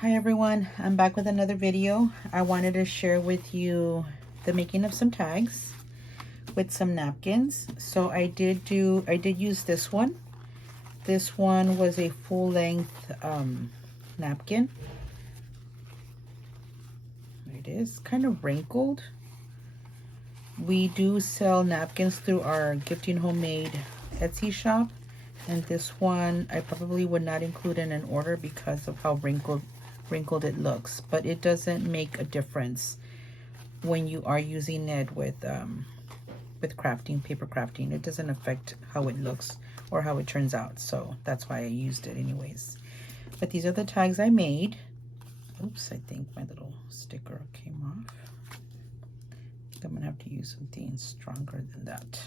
Hi everyone, I'm back with another video. I wanted to share with you the making of some tags with some napkins. So I did use this one. This one was a full-length napkin. There it is, kind of wrinkled. We do sell napkins through our Gifting Homemade Etsy shop, and this one I probably would not include in an order because of how wrinkled it looks, but it doesn't make a difference when you are using it with crafting, paper crafting. It doesn't affect how it looks or how it turns out, so that's why I used it anyways. But these are the tags I made. Oops, I think my little sticker came off. I'm gonna have to use something stronger than that.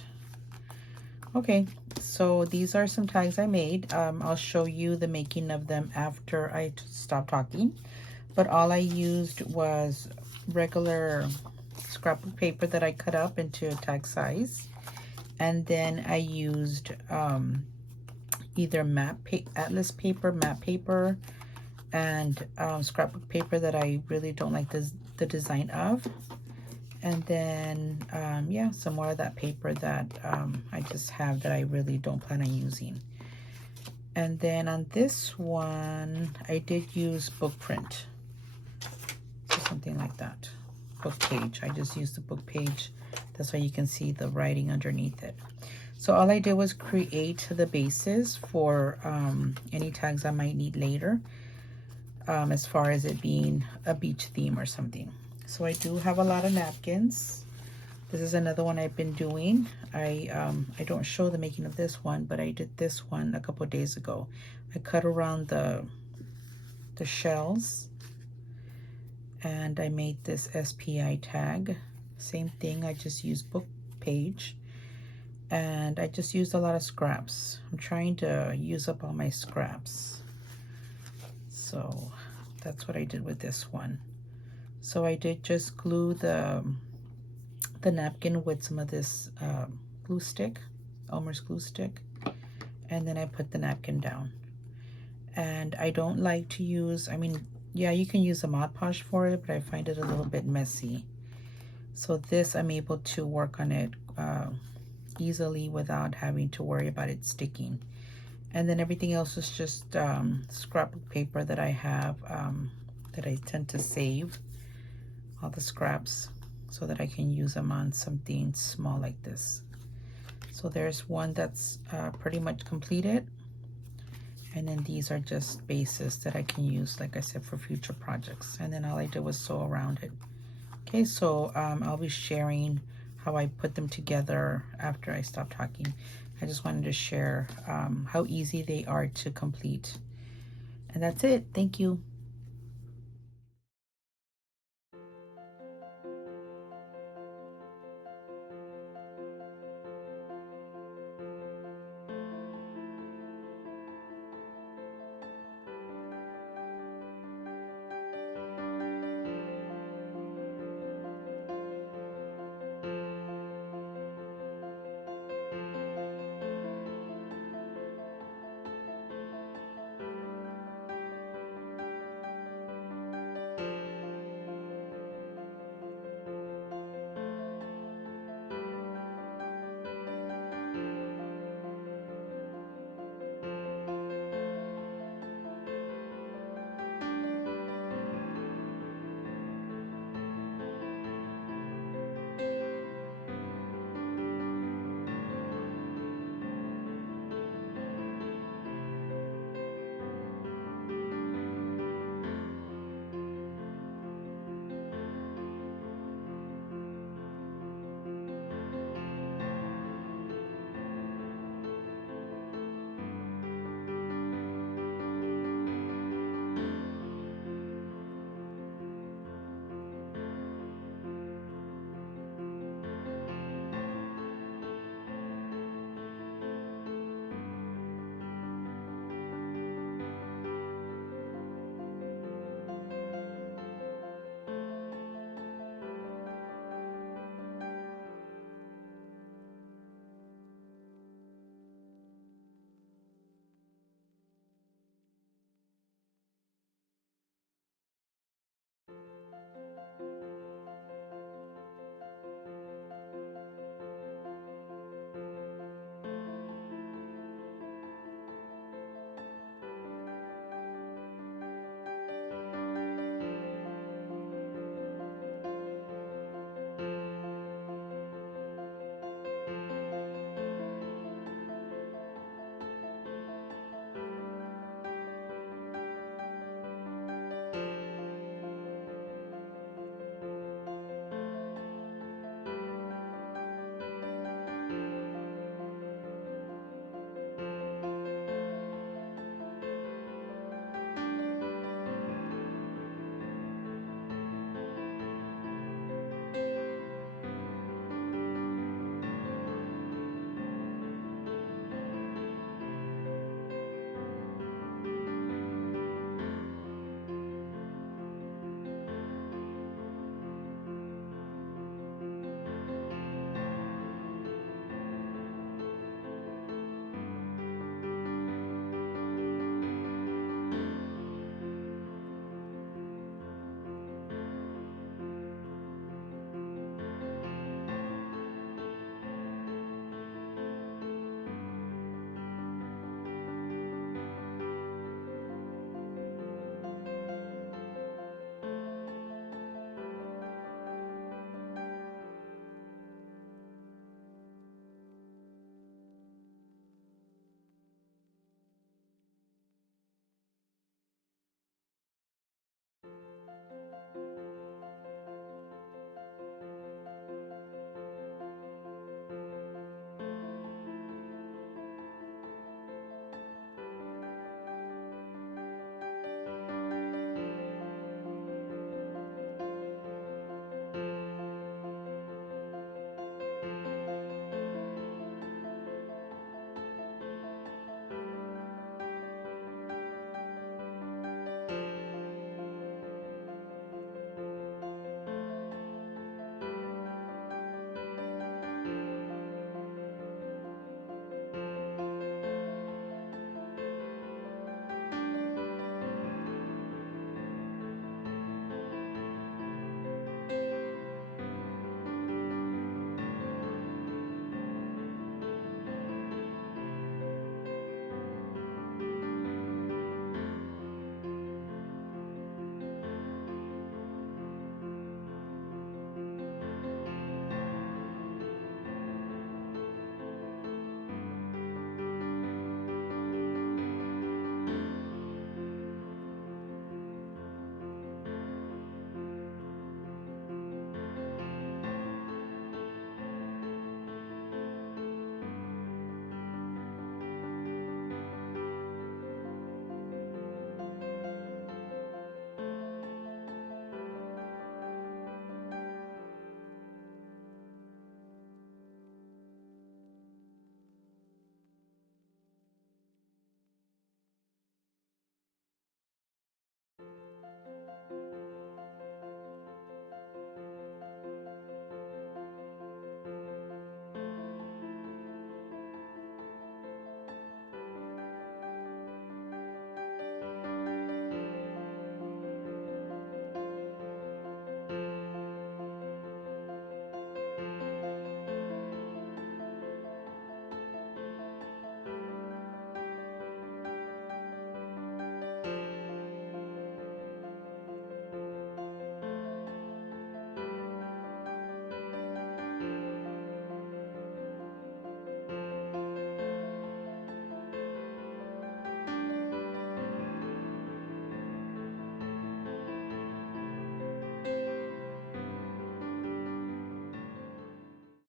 Okay, so these are some tags I made. I'll show you the making of them after I stop talking. But all I used was regular scrapbook paper that I cut up into tag size. And then I used either atlas paper, matte paper, and scrapbook paper that I really don't like the design of. And then, yeah, some more of that paper that I just have that I really don't plan on using. And then on this one, I did use book print. So something like that. Book page. I just used the book page. That's why you can see the writing underneath it. So all I did was create the bases for any tags I might need later, as far as it being a beach theme or something. So I do have a lot of napkins. This is another one I've been doing. I don't show the making of this one, but I did this one a couple of days ago. I cut around the shells, and I made this SPI tag. Same thing, I just used book page, and I just used a lot of scraps. I'm trying to use up all my scraps. So that's what I did with this one. So I did just glue the napkin with some of this glue stick, Elmer's glue stick, and then I put the napkin down. And I don't like to use, I mean, yeah, you can use a Mod Podge for it, but I find it a little bit messy. So this, I'm able to work on it easily without having to worry about it sticking. And then everything else is just scrapbook paper that I have that I tend to save all the scraps so that I can use them on something small like this. So there's one that's pretty much completed, and then these are just bases that I can use, like I said, for future projects. And then all I did was sew around it. Okay, so I'll be sharing how I put them together after I stop talking. I just wanted to share how easy they are to complete. And that's it. Thank you.